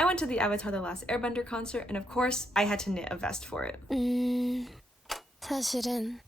I went to the Avatar: The Last Airbender concert, and of course, I had to knit a vest for it. 사실은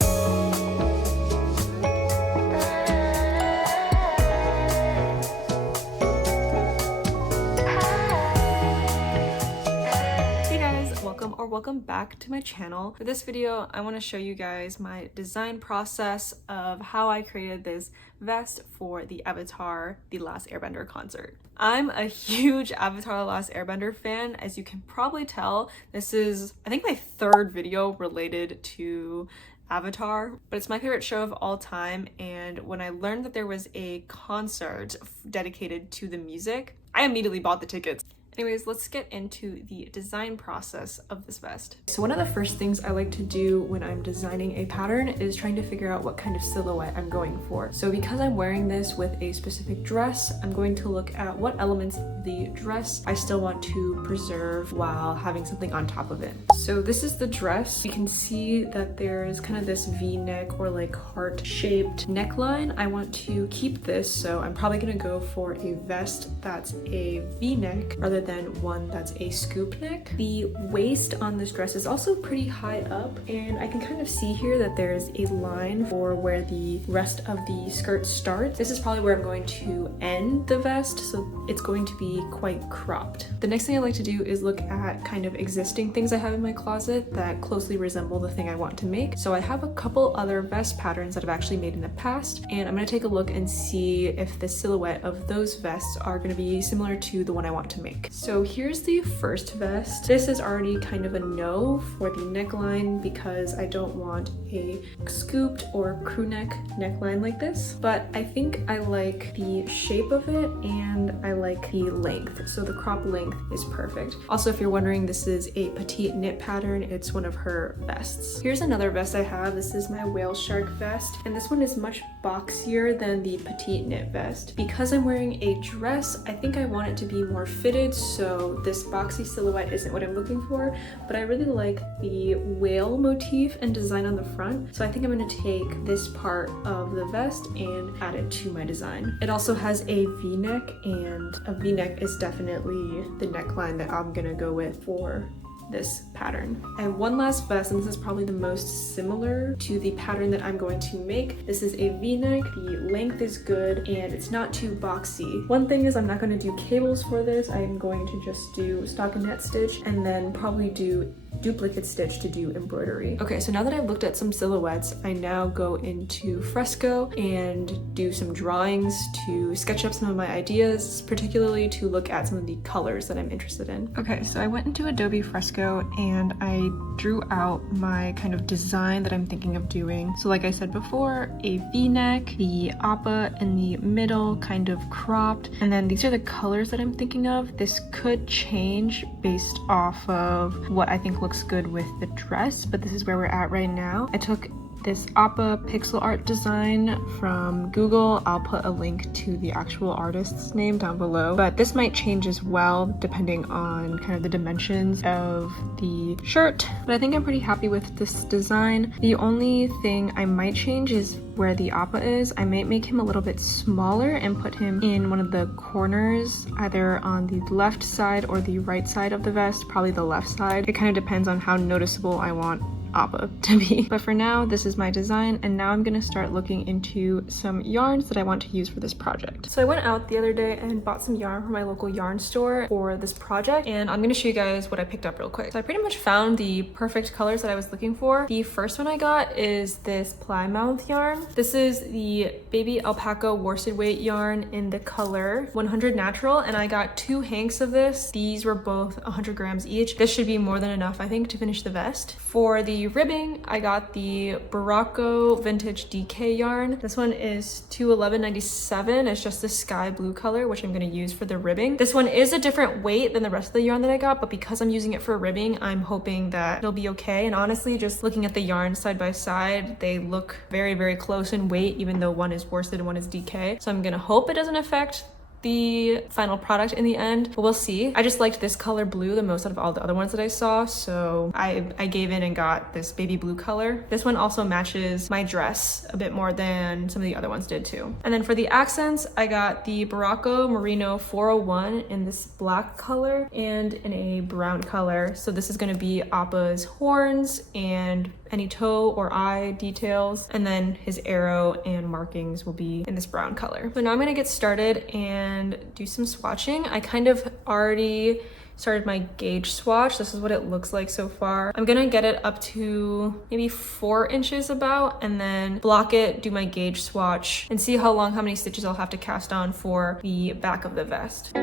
Welcome back to my channel. For this video, I want to show you guys my design process of how I created this vest for the Avatar: The Last Airbender concert. I'm a huge Avatar: The Last Airbender fan. As you can probably tell, this is, I think, my third video related to Avatar, but it's my favorite show of all time, and when I learned that there was a concert dedicated to the music, I immediately bought the tickets. Anyways, let's get into the design process of this vest. So one of the first things I like to do when I'm designing a pattern is trying to figure out what kind of silhouette I'm going for. So because I'm wearing this with a specific dress, I'm going to look at what elements of the dress I still want to preserve while having something on top of it. So this is the dress. You can see that there's kind of this V-neck or like heart-shaped neckline. I want to keep this, so I'm probably gonna go for a vest that's a V-neck rather than one that's a scoop neck. The waist on this dress is also pretty high up, and I can kind of see here that there's a line for where the rest of the skirt starts. This is probably where I'm going to end the vest, so it's going to be quite cropped. The next thing I like to do is look at kind of existing things I have in my closet that closely resemble the thing I want to make. So I have a couple other vest patterns that I've actually made in the past, and I'm going to take a look and see if the silhouette of those vests are going to be similar to the one I want to make. So here's the first vest. This is already kind of a no for the neckline because I don't want a scooped or crew neck neckline like this, but I think I like the shape of it and I like the length. So the crop length is perfect. Also, if you're wondering, this is a petite knit pattern. It's one of her vests. Here's another vest I have. This is my whale shark vest, and this one is much boxier than the petite knit vest. Because I'm wearing a dress, I think I want it to be more fitted, so this boxy silhouette isn't what I'm looking for, but I really like the whale motif and design on the front, so I think I'm going to take this part of the vest and add it to my design. It also has a V-neck, and a V-neck is definitely the neckline that I'm going to go with for this pattern. I have one last vest, and this is probably the most similar to the pattern that I'm going to make. This is a V-neck. The length is good and it's not too boxy. One thing is I'm not going to do cables for this. I am going to just do stockinette stitch and then probably do duplicate stitch to do embroidery. Okay, so now that I've looked at some silhouettes, I now go into Fresco and do some drawings to sketch up some of my ideas, particularly to look at some of the colors that I'm interested in. Okay, so I went into Adobe Fresco and I drew out my kind of design that I'm thinking of doing. So like I said before, a V-neck, the appa in the middle kind of cropped, and then these are the colors that I'm thinking of. This could change based off of what I think looks good with the dress, but this is where we're at right now. I took this appa pixel art design from Google. I'll put a link to the actual artist's name down below, but this might change as well depending on kind of the dimensions of the shirt, but I think I'm pretty happy with this design. The only thing I might change is where the appa is. I might make him a little bit smaller and put him in one of the corners, either on the left side or the right side of the vest, probably the left side. It kind of depends on how noticeable I want appa to be. But for now, this is my design, and now I'm gonna start looking into some yarns that I want to use for this project. So I went out the other day and bought some yarn from my local yarn store for this project, and I'm gonna show you guys what I picked up real quick. So I pretty much found the perfect colors that I was looking for. The first one I got is this Plymouth yarn. This is the baby alpaca worsted weight yarn in the color 100 natural, and I got 2 hanks of this. These were both 100 grams each. This should be more than enough, I think, to finish the vest. For the ribbing, I got the Barocco Vintage DK yarn. This one is $211.97. It's just the sky blue color, which I'm going to use for the ribbing. This one is a different weight than the rest of the yarn that I got, but because I'm using it for ribbing, I'm hoping that it'll be okay. And honestly, just looking at the yarns side by side, they look very, very close in weight, even though one is worsted and one is DK. So I'm going to hope it doesn't affect the final product in the end, but we'll see. I just liked this color blue the most out of all the other ones that I saw, so I gave in and got this baby blue color. This one also matches my dress a bit more than some of the other ones did too. And then for the accents, I got the Barocco Merino 401 in this black color and in a brown color. So this is going to be Appa's horns and any toe or eye details, and then his arrow and markings will be in this brown color. So now I'm gonna get started and do some swatching. I kind of already started my gauge swatch. This is what it looks like so far. I'm gonna get it up to maybe 4 inches about, and then block it, do my gauge swatch, and see how many stitches I'll have to cast on for the back of the vest.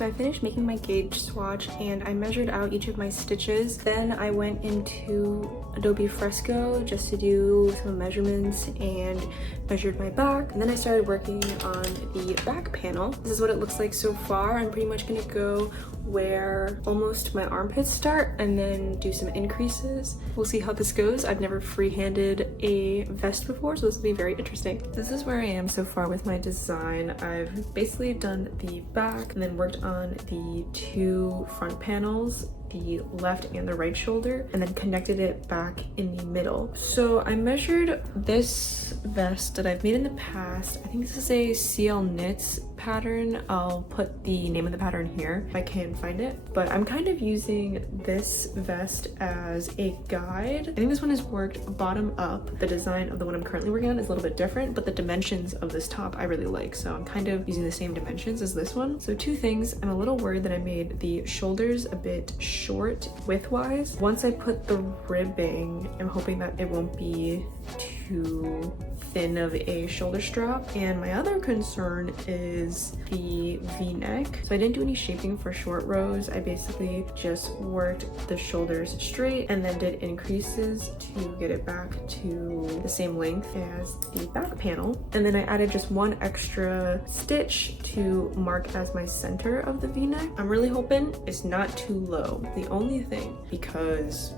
I finished making my gauge swatch and I measured out each of my stitches. Then I went into Adobe Fresco just to do some measurements and measured my back. And then I started working on the back panel. This is what it looks like so far. I'm pretty much gonna go where almost my armpits start and then do some increases. We'll see how this goes. I've never freehanded a vest before, so this will be very interesting. This is where I am so far with my design. I've basically done the back and then worked on the 2 front panels, the left and the right shoulder, and then connected it back in the middle. So I measured this vest that I've made in the past. I think this is a CL Knits pattern. I'll put the name of the pattern here if I can find it, but I'm kind of using this vest as a guide. I think this one is worked bottom up. The design of the one I'm currently working on is a little bit different, but the dimensions of this top I really like, so I'm kind of using the same dimensions as this one. So 2 things. I'm a little worried that I made the shoulders a bit short width-wise. Once I put the ribbing, I'm hoping that it won't be too thin of a shoulder strap. And my other concern is the v-neck. So I didn't do any shaping for short rows. I basically just worked the shoulders straight and then did increases to get it back to the same length as the back panel. And then I added just 1 extra stitch to mark as my center of the v-neck. I'm really hoping it's not too low. The only thing, because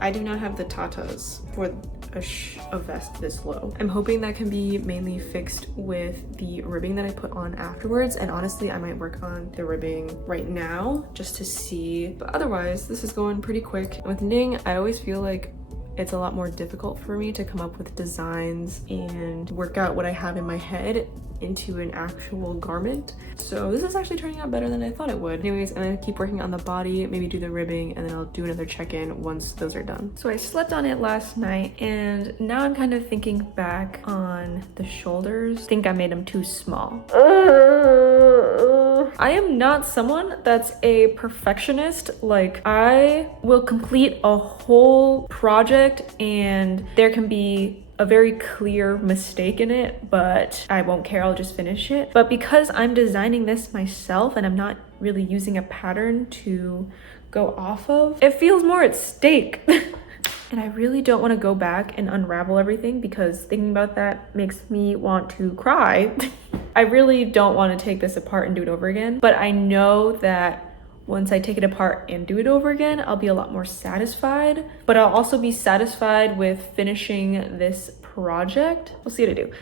I do not have the tatas for a vest this low. I'm hoping that can be mainly fixed with the ribbing that I put on afterwards, and honestly I might work on the ribbing right now just to see, but otherwise this is going pretty quick. With knitting, I always feel like it's a lot more difficult for me to come up with designs and work out what I have in my head into an actual garment. So this is actually turning out better than I thought it would. Anyways, I'm gonna keep working on the body, maybe do the ribbing, and then I'll do another check-in once those are done. So I slept on it last night, and now I'm kind of thinking back on the shoulders. I think I made them too small. I am not someone that's a perfectionist. Like, I will complete a whole project and there can be a very clear mistake in it, but I won't care, I'll just finish it. But because I'm designing this myself and I'm not really using a pattern to go off of, it feels more at stake. And I really don't want to go back and unravel everything, because thinking about that makes me want to cry. I really don't want to take this apart and do it over again, but I know that once I take it apart and do it over again, I'll be a lot more satisfied, but I'll also be satisfied with finishing this project. We'll see what I do.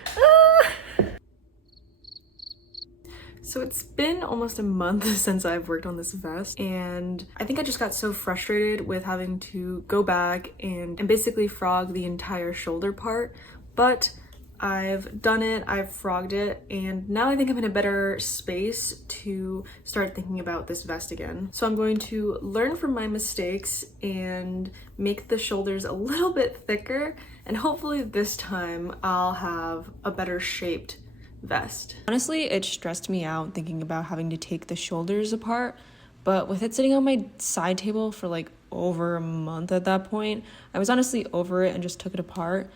So it's been almost a month since I've worked on this vest, and I think I just got so frustrated with having to go back and basically frog the entire shoulder part, but I've done it, I've frogged it, and now I think I'm in a better space to start thinking about this vest again. So I'm going to learn from my mistakes and make the shoulders a little bit thicker, and hopefully this time I'll have a better shaped vest. Honestly, it stressed me out thinking about having to take the shoulders apart, but with it sitting on my side table for like over a month at that point, I was honestly over it and just took it apart.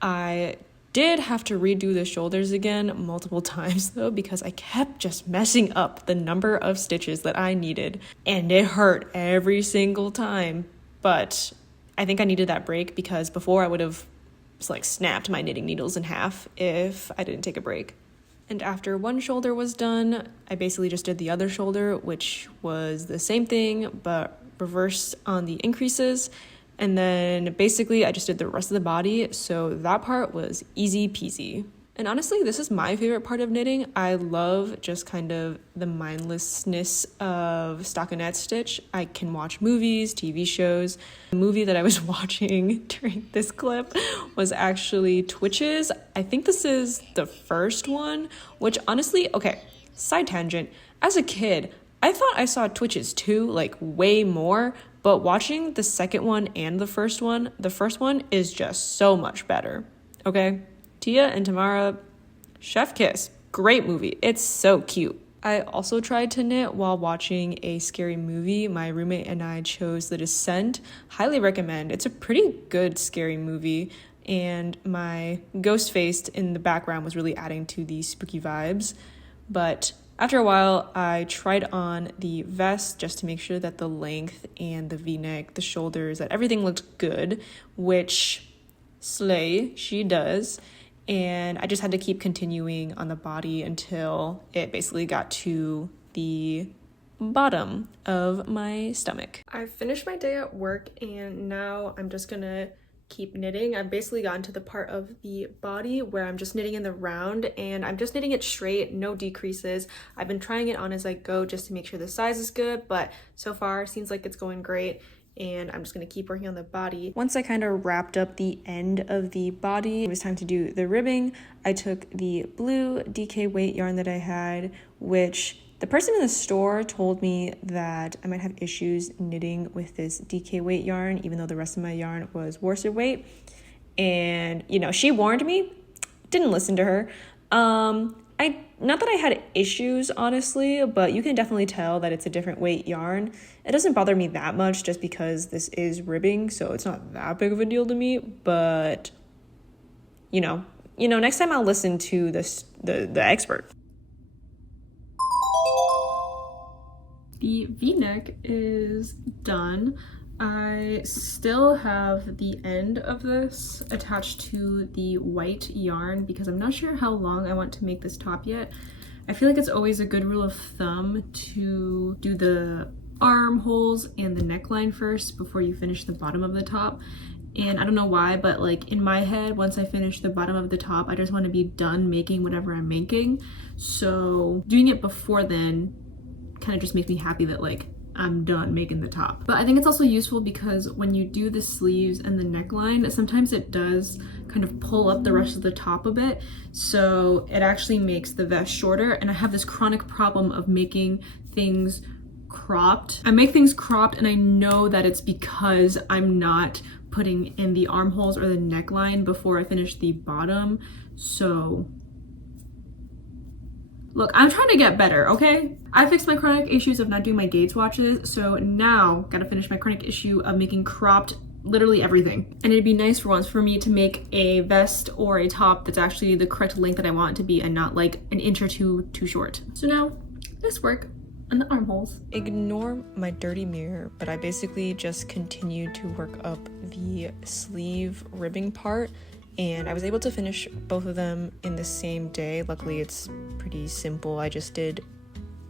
I did have to redo the shoulders again multiple times though, because I kept just messing up the number of stitches that I needed, and it hurt every single time. But I think I needed that break, because before I would have like snapped my knitting needles in half if I didn't take a break. And after one shoulder was done, I basically just did the other shoulder, which was the same thing, but reversed on the increases. And then basically I just did the rest of the body. So that part was easy peasy. And honestly, this is my favorite part of knitting. I love just kind of the mindlessness of stockinette stitch. I can watch movies, TV shows. The movie that I was watching during this clip was actually Twitches. I think this is the first one, which honestly, okay, side tangent. As a kid, I thought I saw Twitches too, like way more, but watching the second one and the first one is just so much better, okay? Tia and Tamara, chef kiss. Great movie. It's so cute. I also tried to knit while watching a scary movie. My roommate and I chose The Descent. Highly recommend. It's a pretty good scary movie, and my ghost face in the background was really adding to the spooky vibes. But after a while, I tried on the vest just to make sure that the length and the v-neck, the shoulders, that everything looked good, which slay, she does. And I just had to keep continuing on the body until it basically got to the bottom of my stomach. I finished my day at work and now I'm just gonna keep knitting. I've basically gotten to the part of the body where I'm just knitting in the round, and I'm just knitting it straight, no decreases. I've been trying it on as I go just to make sure the size is good, but so far seems like it's going great. And I'm just going to keep working on the body. Once I kind of wrapped up the end of the body, it was time to do the ribbing. I took the blue DK weight yarn that I had, which the person in the store told me that I might have issues knitting with this DK weight yarn, even though the rest of my yarn was worsted weight. And, you know, she warned me, didn't listen to her. Not that I had issues, honestly, but you can definitely tell that it's a different weight yarn. It doesn't bother me that much just because this is ribbing, so it's not that big of a deal to me, but you know, next time I'll listen to the expert. The V-neck is done. I still have the end of this attached to the white yarn because I'm not sure how long I want to make this top yet. I feel like it's always a good rule of thumb to do the armholes and the neckline first before you finish the bottom of the top. And I don't know why, but like in my head, once I finish the bottom of the top, I just want to be done making whatever I'm making. So doing it before then kind of just makes me happy that like I'm done making the top. But I think it's also useful because when you do the sleeves and the neckline, sometimes it does kind of pull up the rest of the top a bit. So it actually makes the vest shorter. And I have this chronic problem of making things cropped. I make things cropped and I know that it's because I'm not putting in the armholes or the neckline before I finish the bottom. So look, I'm trying to get better, okay? I fixed my chronic issues of not doing my gauge swatches, so now gotta finish my chronic issue of making cropped literally everything. And it'd be nice for once for me to make a vest or a top that's actually the correct length that I want it to be and not like an inch or two too short. So now, let's work on the armholes. Ignore my dirty mirror, but I basically just continued to work up the sleeve ribbing part, and I was able to finish both of them in the same day. Luckily, it's pretty simple. I just did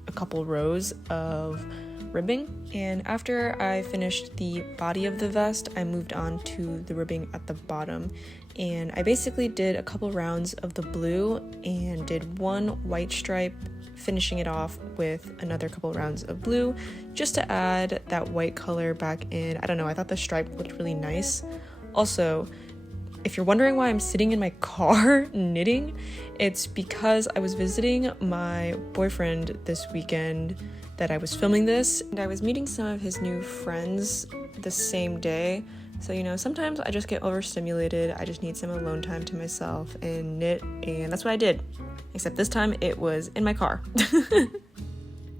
a couple rows of ribbing, and after I finished the body of the vest, I moved on to the ribbing at the bottom. And I basically did a couple rounds of the blue and did one white stripe, finishing it off with another couple rounds of blue just to add that white color back in. I don't know, I thought the stripe looked really nice. Also, if you're wondering why I'm sitting in my car knitting, it's because I was visiting my boyfriend this weekend that I was filming this, and I was meeting some of his new friends the same day. So, you know, sometimes I just get overstimulated. I just need some alone time to myself and knit, and that's what I did. Except this time it was in my car.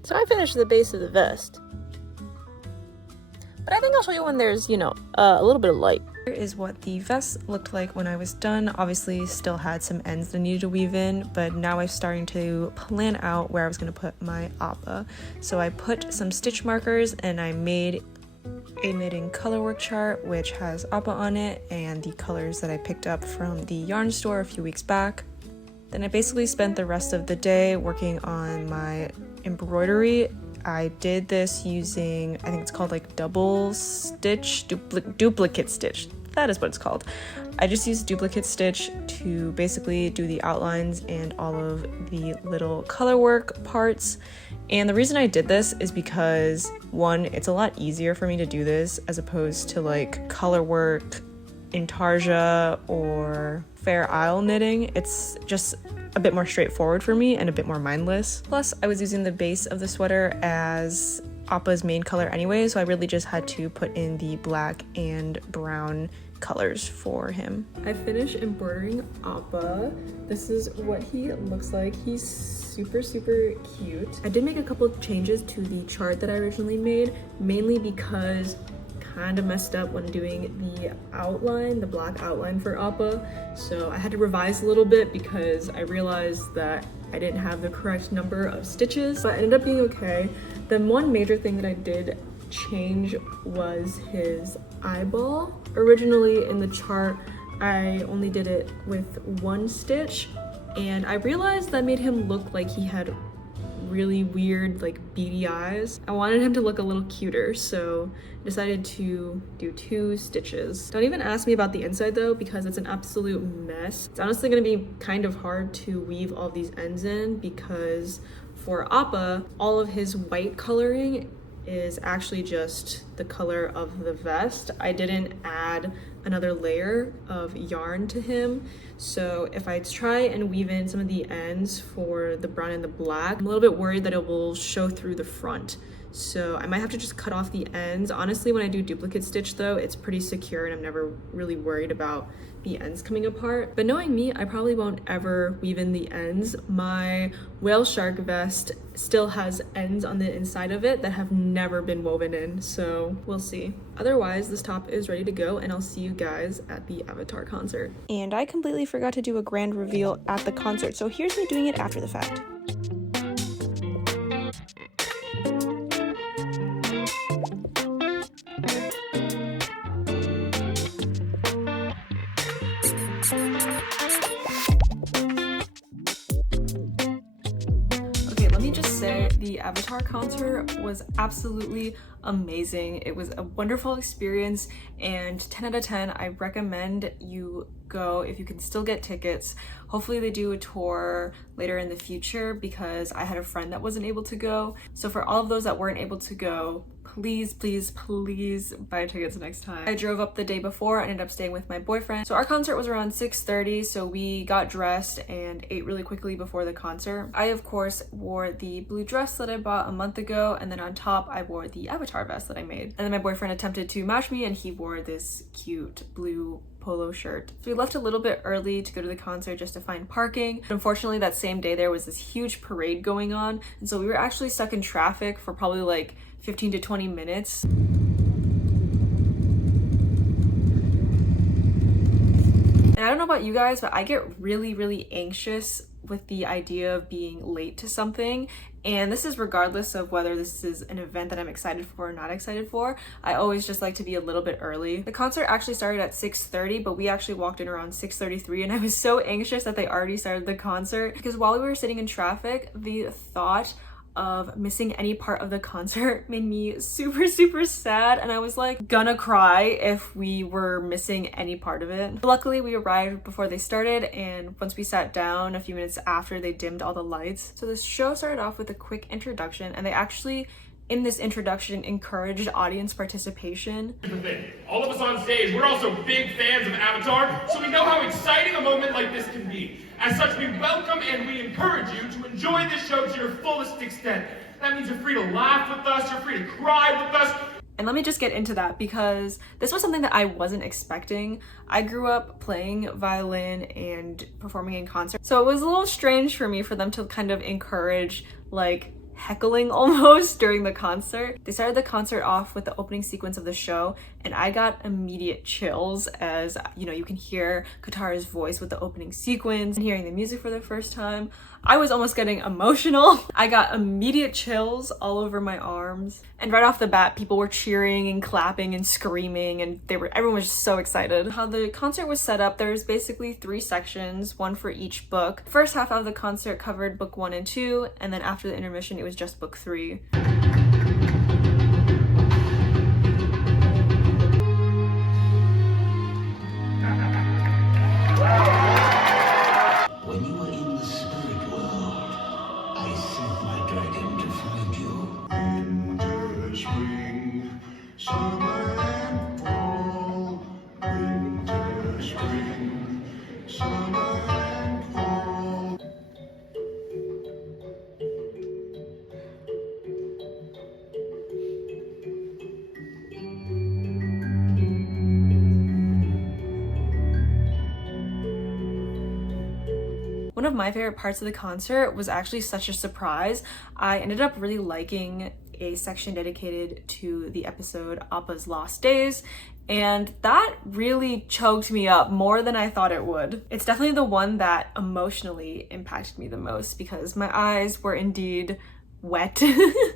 So I finished the base of the vest. But I think I'll show you when there's, you know, a little bit of light. Here is what the vest looked like when I was done. Obviously still had some ends that I needed to weave in, but now I'm starting to plan out where I was going to put my appa. So I put some stitch markers and I made a knitting colorwork chart which has Appa on it and the colors that I picked up from the yarn store a few weeks back. Then I basically spent the rest of the day working on my embroidery. I did this using, I think it's called like double stitch, duplicate stitch. That is what it's called. I just used duplicate stitch to basically do the outlines and all of the little color work parts. And the reason I did this is because, one, it's a lot easier for me to do this as opposed to like color work, intarsia, or Fair Isle knitting. It's just a bit more straightforward for me and a bit more mindless. Plus, I was using the base of the sweater as Appa's main color anyway, so I really just had to put in the black and brown colors for him. I finished embroidering Appa. This is what he looks like. He's super cute. I did make a couple of changes to the chart that I originally made, mainly because kind of messed up when doing the outline, the black outline for Appa. So I had to revise a little bit because I realized that I didn't have the correct number of stitches, but it ended up being okay. Then one major thing that I did change was his eyeball. Originally in the chart, I only did it with one stitch, and I realized that made him look like he had really weird like beady eyes. I wanted him to look a little cuter, so I decided to do 2 stitches. Don't even ask me about the inside though, because it's an absolute mess. It's honestly going to be kind of hard to weave all these ends in because for Appa, all of his white coloring is actually just the color of the vest. I didn't add another layer of yarn to him, so if I try and weave in some of the ends for the brown and the black, I'm a little bit worried that it will show through the front. So I might have to just cut off the ends. Honestly, when I do duplicate stitch though, it's pretty secure and I'm never really worried about the ends coming apart. But knowing me, I probably won't ever weave in the ends. My whale shark vest still has ends on the inside of it that have never been woven in, so we'll see. Otherwise, this top is ready to go and I'll see you guys at the Avatar concert. And I completely forgot to do a grand reveal at the concert, so here's me doing it after the fact. The Avatar concert was absolutely amazing. It was a wonderful experience, and 10 out of 10. I recommend you go if you can still get tickets. Hopefully they do a tour later in the future because I had a friend that wasn't able to go. So for all of those that weren't able to go, please buy tickets next time. I drove up the day before. I ended up staying with my boyfriend. So our concert was around 6:30, so we got dressed and ate really quickly before the concert. I of course wore the blue dress that I bought a month ago, and then on top I wore the Avatar vest that I made. And then my boyfriend attempted to match me and he wore this cute blue polo shirt. So we left a little bit early to go to the concert just to find parking. But unfortunately, that same day there was this huge parade going on, and so we were actually stuck in traffic for probably like 15 to 20 minutes. And I don't know about you guys, but I get really anxious with the idea of being late to something, and this is regardless of whether this is an event that I'm excited for or not excited for. I always just like to be a little bit early. The concert actually started at 6:30, but we actually walked in around 6:33, and I was so anxious that they already started the concert because while we were sitting in traffic, the thought of missing any part of the concert made me super sad, and I was like gonna cry if we were missing any part of it. But luckily we arrived before they started, and once we sat down a few minutes after, they dimmed all the lights. So the show started off with a quick introduction, and they actually in this introduction encouraged audience participation. Here's the thing, all of us on stage, we're also big fans of Avatar, so we know how exciting a moment like this can be. As such, we welcome and we encourage you to enjoy this show to your fullest extent. That means you're free to laugh with us, you're free to cry with us. And let me just get into that because this was something that I wasn't expecting. I grew up playing violin and performing in concerts, so it was a little strange for me for them to kind of encourage like heckling almost during the concert. They started the concert off with the opening sequence of the show, and I got immediate chills as, you know, you can hear Katara's voice with the opening sequence and hearing the music for the first time. I was almost getting emotional. I got immediate chills all over my arms. And right off the bat, people were cheering and clapping and screaming, and everyone was just so excited. How the concert was set up, there's basically 3 sections, one for each book. The first half of the concert covered book 1 and 2, and then after the intermission, it was just book 3. When you were in the spirit world, I sent my dragon to find you. Winter, spring, summer, and fall. Winter, spring, summer, and fall. One of my favorite parts of the concert was actually such a surprise. I ended up really liking a section dedicated to the episode Appa's Lost Days, and that really choked me up more than I thought it would. It's definitely the one that emotionally impacted me the most because my eyes were indeed wet.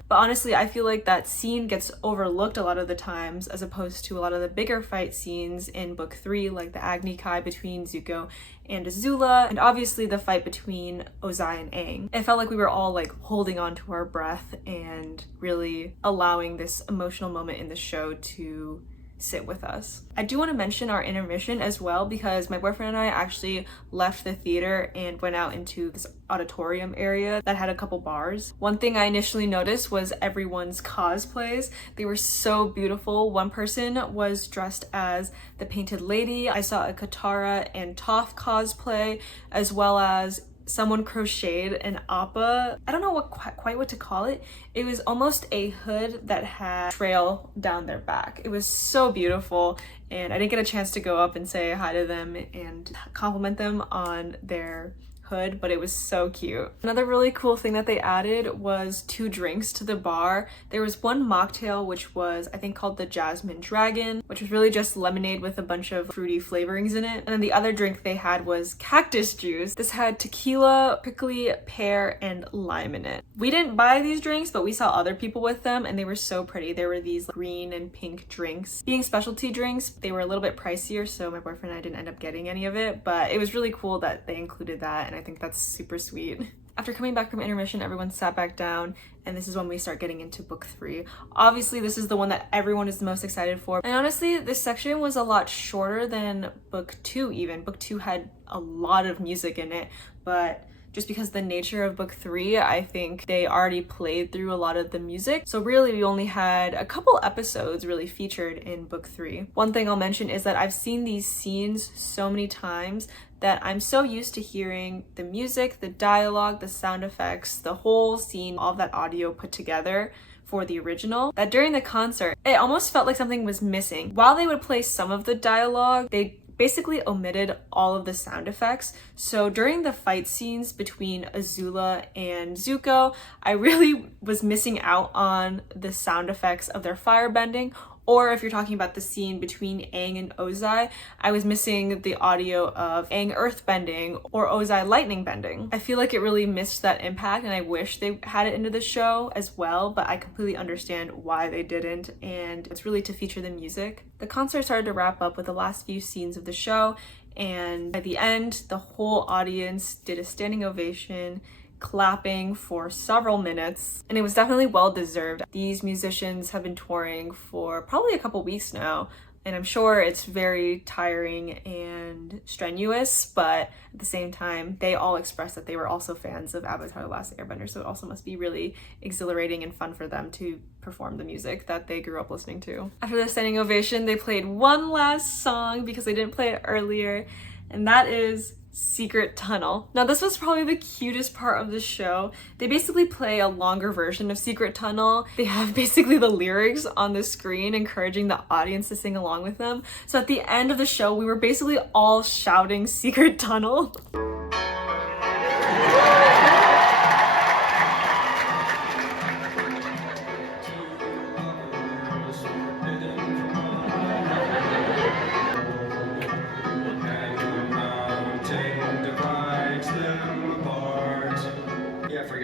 But honestly, I feel like that scene gets overlooked a lot of the times as opposed to a lot of the bigger fight scenes in book 3, like the Agni Kai between Zuko and Azula, and obviously the fight between Ozai and Aang. It felt like we were all like holding on to our breath and really allowing this emotional moment in the show to sit with us. I do want to mention our intermission as well because my boyfriend and I actually left the theater and went out into this auditorium area that had a couple bars. One thing I initially noticed was everyone's cosplays. They were so beautiful. One person was dressed as the Painted Lady. I saw a Katara and Toph cosplay, as well as someone crocheted an appa. I don't know quite what to call it. It was almost a hood that had trail down their back. It was so beautiful, and I didn't get a chance to go up and say hi to them and compliment them on their hood, but it was so cute. Another really cool thing that they added was 2 drinks to the bar. There was one mocktail which was I think called the Jasmine Dragon, which was really just lemonade with a bunch of fruity flavorings in it. And then the other drink they had was cactus juice. This had tequila, prickly pear, and lime in it. We didn't buy these drinks, but we saw other people with them and they were so pretty. There were these green and pink drinks. Being specialty drinks, they were a little bit pricier, so my boyfriend and I didn't end up getting any of it, but it was really cool that they included that, and I think that's super sweet. After coming back from intermission, everyone sat back down, and this is when we start getting into book 3. Obviously, this is the one that everyone is the most excited for. And honestly, this section was a lot shorter than book 2 even. Book 2 had a lot of music in it, but just because the nature of book 3, I think they already played through a lot of the music. So really, we only had a couple episodes really featured in book 3. One thing I'll mention is that I've seen these scenes so many times that I'm so used to hearing the music, the dialogue, the sound effects, the whole scene, all of that audio put together for the original, that during the concert, it almost felt like something was missing. While they would play some of the dialogue, they basically omitted all of the sound effects. So during the fight scenes between Azula and Zuko, I really was missing out on the sound effects of their firebending. Or if you're talking about the scene between Aang and Ozai, I was missing the audio of Aang earthbending or Ozai lightning bending. I feel like it really missed that impact, and I wish they had it into the show as well, but I completely understand why they didn't, and it's really to feature the music. The concert started to wrap up with the last few scenes of the show, and by the end, the whole audience did a standing ovation, clapping for several minutes, and it was definitely well deserved. These musicians have been touring for probably a couple weeks now, and I'm sure it's very tiring and strenuous, but at the same time, they all expressed that they were also fans of Avatar: The Last Airbender, so it also must be really exhilarating and fun for them to perform the music that they grew up listening to. After the standing ovation, they played one last song because they didn't play it earlier, and that is Secret Tunnel. Now, this was probably the cutest part of the show. They basically play a longer version of Secret Tunnel. They have basically the lyrics on the screen encouraging the audience to sing along with them. So at the end of the show, we were basically all shouting Secret Tunnel.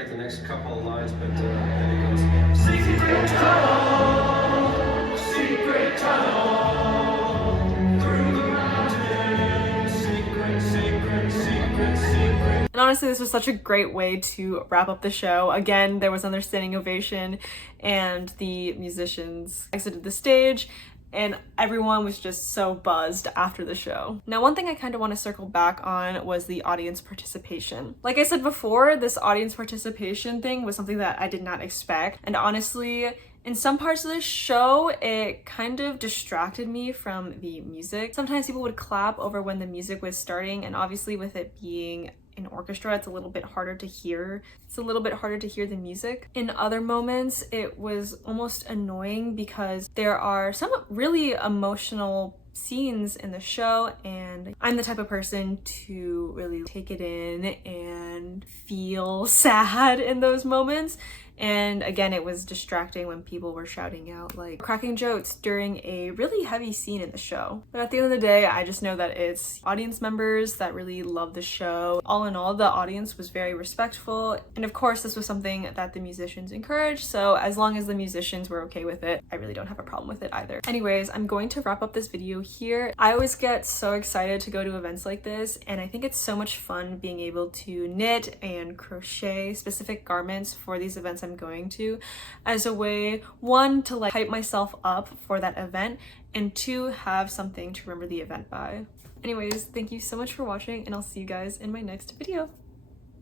forget the next couple of lines, but then it goes, secret tunnel, secret tunnel, through the mountains, secret, secret, secret, secret. And honestly, this was such a great way to wrap up the show. Again, there was another standing ovation and the musicians exited the stage and everyone was just so buzzed after the show. Now, one thing I kind of want to circle back on was the audience participation. Like I said before, this audience participation thing was something that I did not expect. And honestly, in some parts of the show, it kind of distracted me from the music. Sometimes people would clap over when the music was starting, and obviously with it being an orchestra, it's a little bit harder to hear. It's a little bit harder to hear the music. In other moments, it was almost annoying because there are some really emotional scenes in the show, and I'm the type of person to really take it in and feel sad in those moments. And again, it was distracting when people were shouting out like cracking jokes during a really heavy scene in the show. But at the end of the day, I just know that it's audience members that really love the show. All in all, the audience was very respectful. And of course, this was something that the musicians encouraged. So as long as the musicians were okay with it, I really don't have a problem with it either. Anyways, I'm going to wrap up this video here. I always get so excited to go to events like this, and I think it's so much fun being able to knit and crochet specific garments for these events I'm going to, as a way, one, to like hype myself up for that event, and two, have something to remember the event by. Anyways, thank you so much for watching, and I'll see you guys in my next video.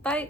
Bye!